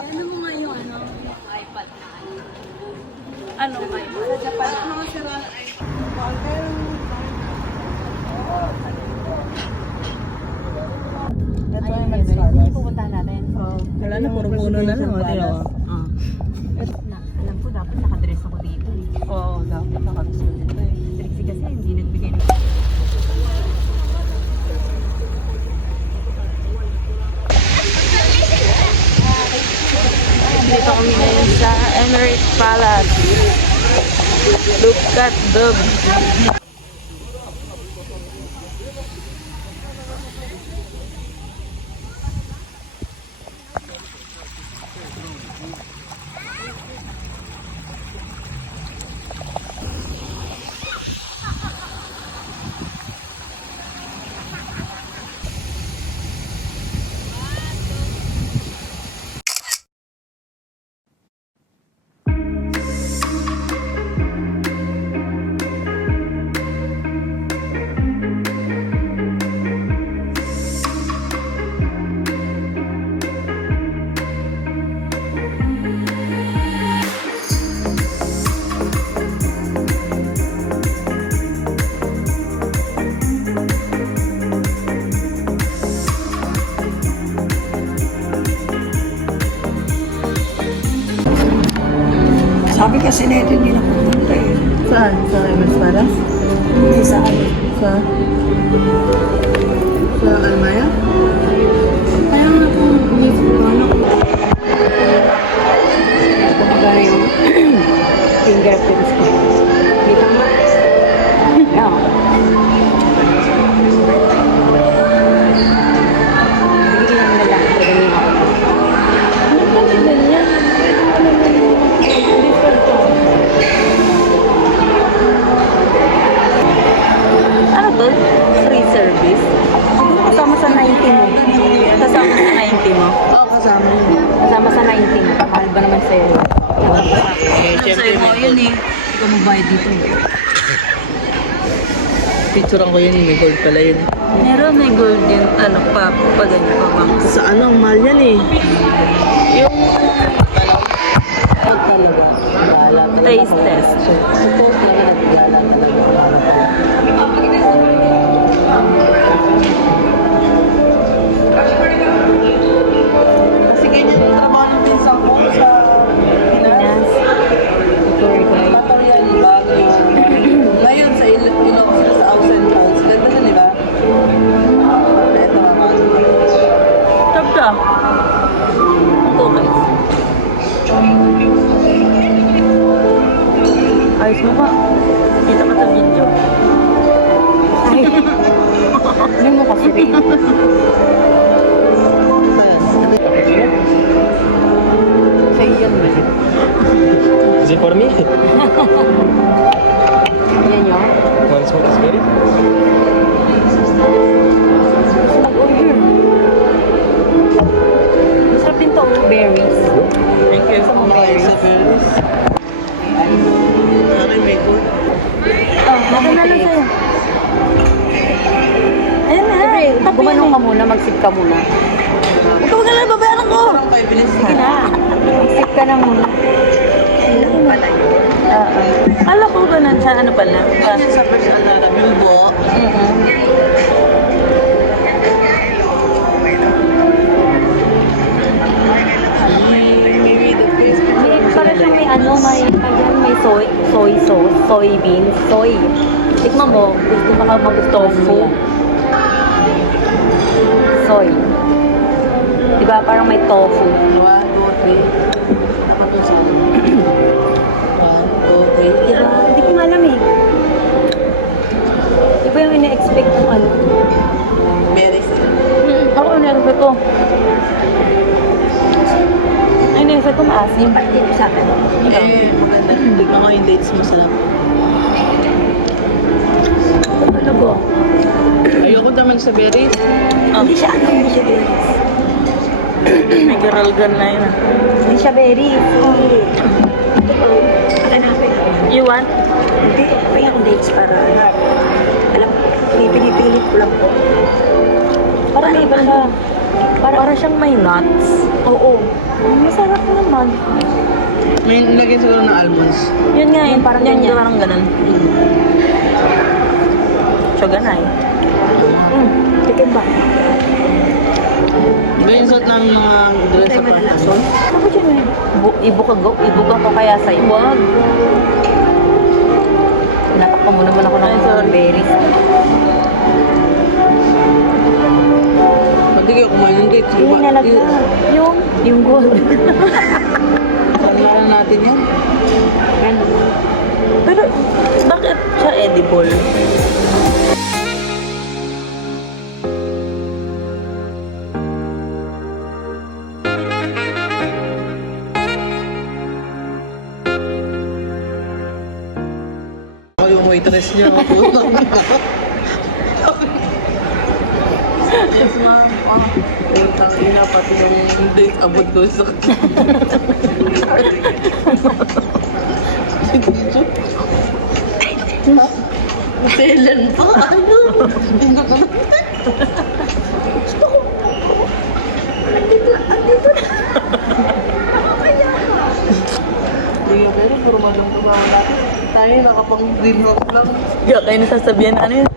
Ano mo nga yung ano? iPad na ano. Anong iPad? Sa Japan. Mga sira na Ito yung mag-start. Hindi pupuntahan natin. Wala na, puro puno na lang. Alam ko, dapat nakadress ako dito eh. Oo, dapat nakabisa dito eh. Trixie kasi hindi nagbigay ng... Dito kami ngayon sa Emirate Palace. Look at the... Sabi kasi na ito hindi napupunta eh. Saan? Sa Emirate Palace? Hindi sa ano. Sa... Sa Almaya? Kaya nga kung ano... Kumbaga yung fingerprints ko. Dito nga. Yeah. Bigyan mo na lang. Pagaling ako. Ano kasi ganyan? Ano to? Free service? Kasama sa 90 mo. Kasama sa 90 mo. Oo, kasama yun. Kasama sa 19. Mahal ba naman sa'yo? Sa'yo mo yun eh. Ikaw mabayad dito. Picturean ko yun, may gold pala yun. Meron may gold din. Ano pa? Ganyan pa ba? Sa ano, ang mahal yan eh. Yung... Ito talaga, gala. Taste test. Ito talaga, gala talaga. Kasi ganyan yung trabaho ng pinsan ko sa Pinas. Tour guide. Tutorial vlog. Ngayon sa Ilocos sa Ausen Falls. Ganda na, di ba? Ito ako. Stop ka. Okay. Ayos mo ka. Kita ka sa video. Ay! Ano mo kasi rin? Sa'yo yan ba? Is it for me? Yan yun? Want smoke this berry? Mag-order. Masarap din to, berries. Thank you. Gusto mo berries? Okay, may gold. Oh, naka na lang sa'yo. Ayan na. Siyempre, gumanong ka muna, mag-sip ka muna. Huwag ka magalang, babayaran ko. Parang kayo bilis. Sige na. Mag-sip ka na muna. Kala ko ganun sa ano pala. Kasi sa personal na alam, yung buo. May widowed face. May, para siyang may ano, may soy sauce, soybeans, soy. Tikman mo, gusto mo ka magustuhan mo yan. Soy. Diba, parang may tofu. 1, 2, 3. Ako to sa 1, 2, 3. Diba, hindi ko nga alam eh. Diba yung ina-expect ng ano? Berries. Ako nerve ko. Ay, nerve ko maasim. Yung parte ko sa akin. Eh, maganda. Tignan ko yung dates mo sa lap. Ano ba? Ayoko naman sa berries. Hindi siya ano, hindi siya berries. May garalgan na yun. Hindi siya berries. Hanapin. You want? Hindi, may ang dates para alam, may pinipilit ko lang po. Para may iba na. Para siyang may nuts. Oo. Masarap naman. May nilagyan siguro ng almonds. Yun nga yun, Parang yung ganyan. parang ganun. Shoganay. Chicken ba? Iba yung salt namin mga doon sa pasta. Bakit yun eh? Ibuka ko kaya sa iyo. Wag. Natakpa mo naman ako ng berries. Pati kayo kumain ng dates. Yung nalagyan. Yung gold. Saan natin yan? Pero, bakit siya edible? Ako yung waitress niya. Yes, ma'am. Utang ina, pati yung date abot doon sa Selan pa. Ano? Hindi ko na. Hindi ka pero puro madong tumawa natin. Tayo nakapang greenhouse lang. Kaya kayo nasasabihan ano yun?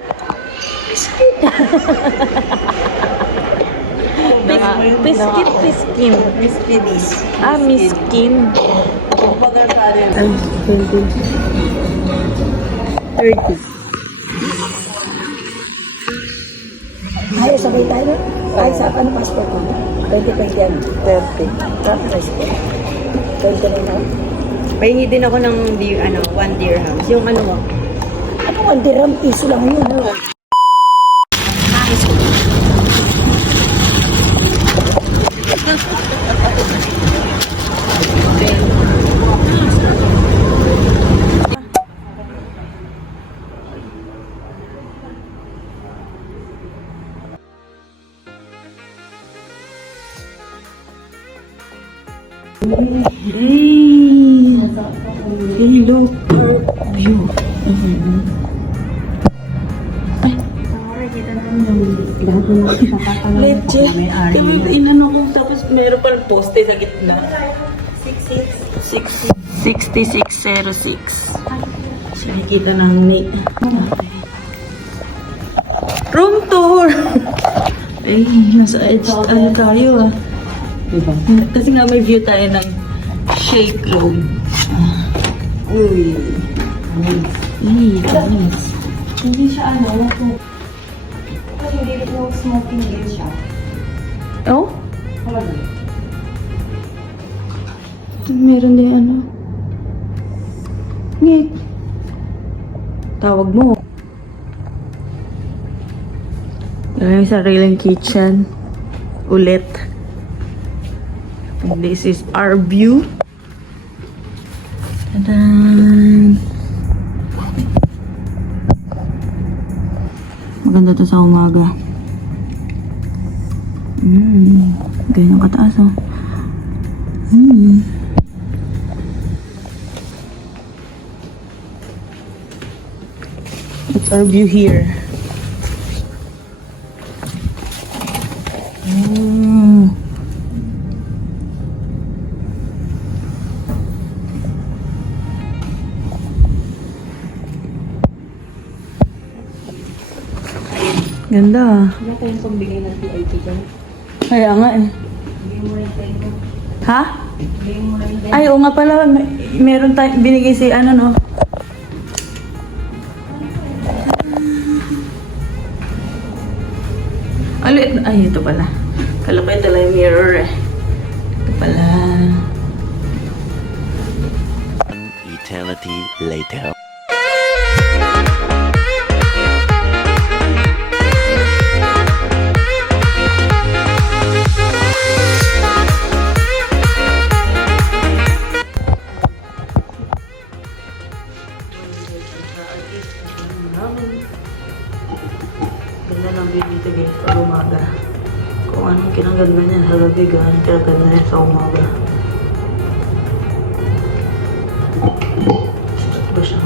Biscuit, piskin. Miskinis. Ah, miskin. Kapag sa atin. 30. Ay, sabay tayo. Ay, sa ano passport mo? 2020 yan. 30. Traffic passport. 20 na. Pahingi din ako ng 1 dirhams. Yung ano mo? Ano, 1 dirham, piso lang yun. Ha? Hello. View. Legit. Inano ko tapos meron pa ng poste sa gitna. 6606. Sinikita ng ni. Room tour! Ay, nasa edge ano tayo ah. Diba? Kasi nga may view tayo ng shake room. Uy. Ay, nice. Hindi siya ano, kasi hindi no smoking din siya. Oh? Meron din ano. Ngek. Tawag mo. May sariling kitchen. Ulit. And this is our view. Tadan! Maganda to sa umaga. Ganyan kataas oh. That's our view here. Ganda ah. Wala kayong pambigay ng VIP dyan. Kaya nga eh. Ha? Ay, oo nga pala. Meron tayo, binigay si ano no. Ay, ito pala. Kala ko ito lang yung mirror eh. Ito pala. Eternity later. Ganda ng view dito guys, pag umaga. Kung anong kinaganda niya sa gabi, ganun kinaganda niya sa umaga. Ba siya?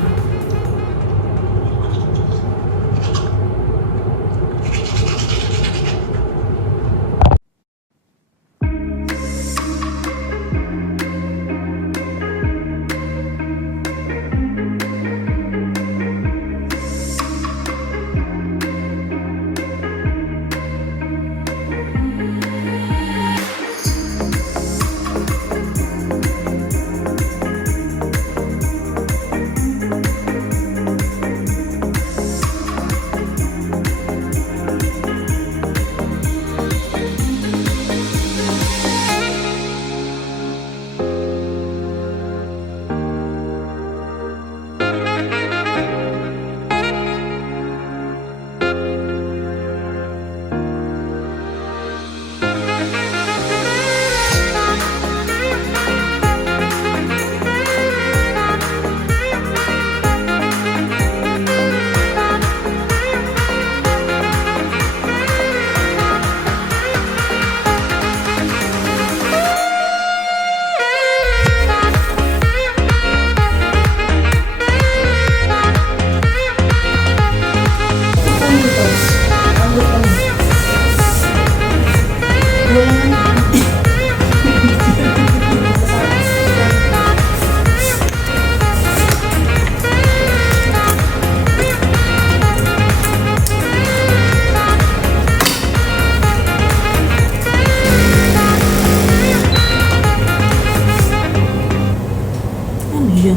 Yan.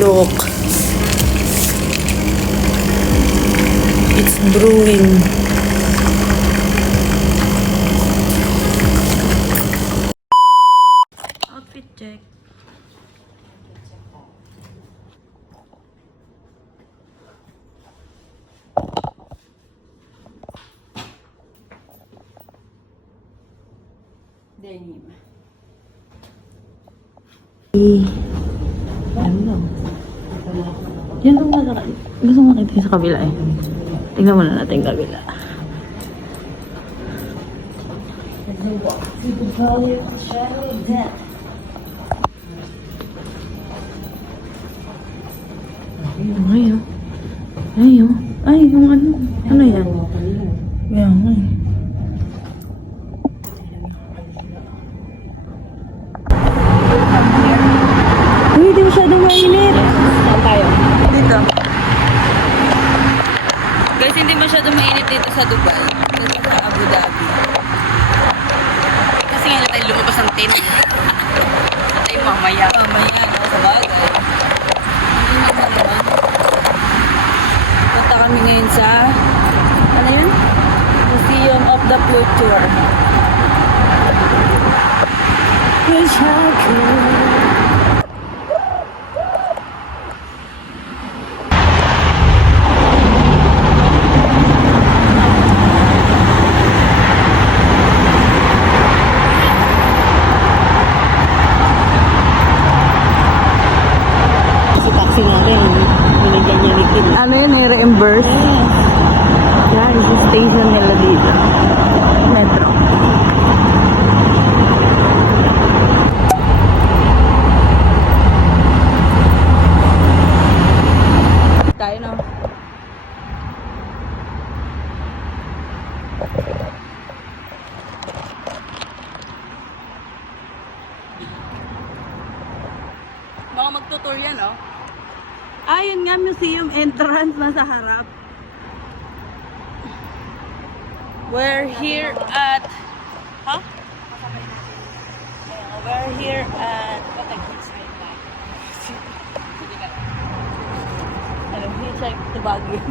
Look. It's brewing. Outfit check. Denim. Ano? Yan ang nasa... Gusto mo nakita sa kabila eh. Tingnan muna natin yung kabila. Ay, ay, yung ano? Ano yan? Yan, ay. Uy, di masyadong mainit. Saan tayo? Dito. Guys, hindi masyadong mainit dito sa Dubai. Dito sa Abu Dhabi. Kasi nga tayo lumabas ang tin. Tayo mamaya. Mamaya, no? Sa bagay. Hindi naman naman. Punta kami ngayon sa... Ano yun? Museum of the Future. Wish I could. Kasi taxi natin. Binigyan niya ni Kim. Ano yun? May reimburse? Yan, yung station nila dito. Metro. Tayo na. Mga magtutour yan, oh. Ayun nga, museum entrance na sa harap. We're here at... Huh? We're here at... Ano, check the Baguio.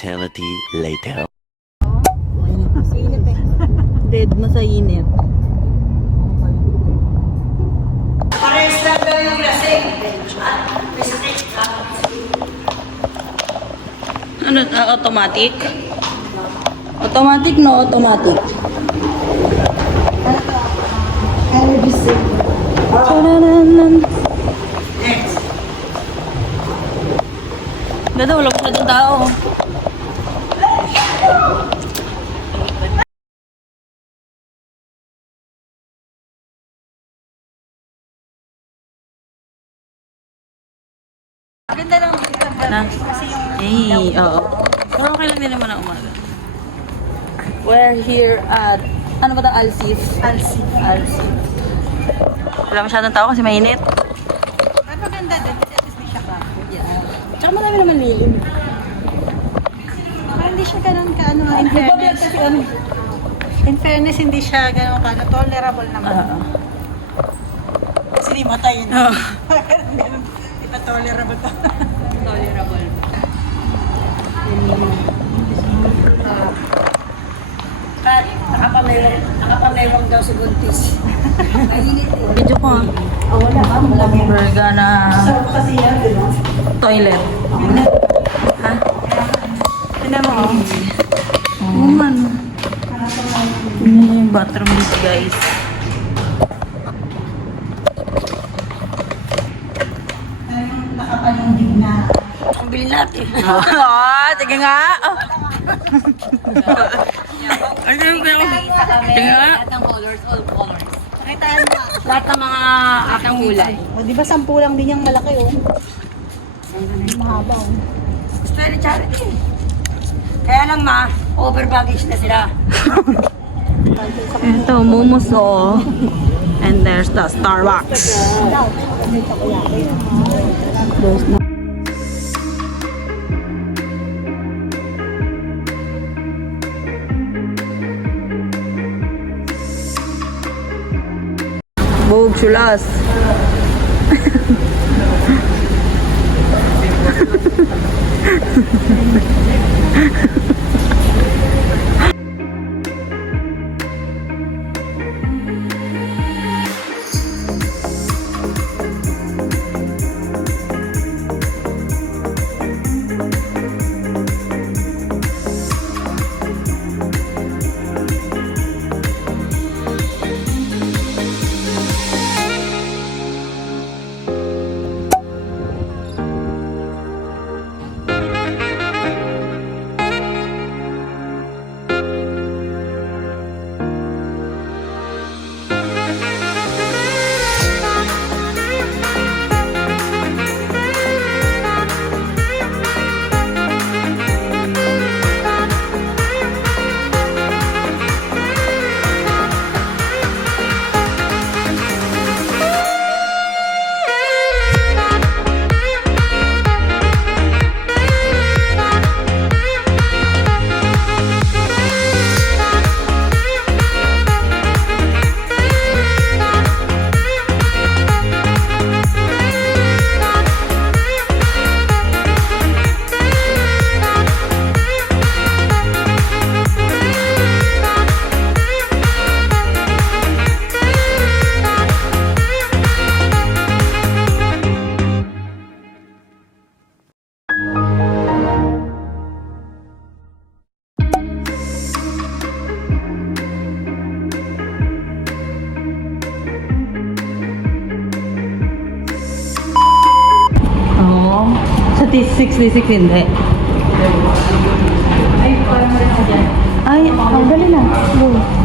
eternity later. Dead mo sa init. Ano? Automatic? Automatic, no automatic. Taranan. Ganda, wala pa sa tao. Ganda lang. Na? Eh, oo. Pero okay lang din naman ang umaga. We're here at, ano ba ito? Alsis? Alsis. Wala masyadong tao kasi mainit. Pero maganda din kasi at least may siya ka. Tsaka marami naman lilim. Parang hindi siya ganun ka, ano, in fairness. In fairness, hindi siya ganun ka, tolerable naman. Kasi di matayin. Ganun, di pa tolerable to. Tolerable. Nakapangaywang daw si Buntis. Video ko ah. We're gonna toilet. Ha? Tignan mo oh. Oo man. Tignan mo yung bathroom dito guys. Nakapanindig na. Ang bili natin. Sige nga. Ayun pero. Sige nga. Lahat ng colors, all colors. Pakitaan mo. Lahat ng mga atang kulay. O, di ba 10 lang din yung malaki, oh? Mahaba, oh. Gusto ni Charity. Kaya lang over baggage na sila. Ito, Momoso. And there's the Starbucks. There's no. Bog chulas. Sa 66 hindi. Ay, dali na. Go.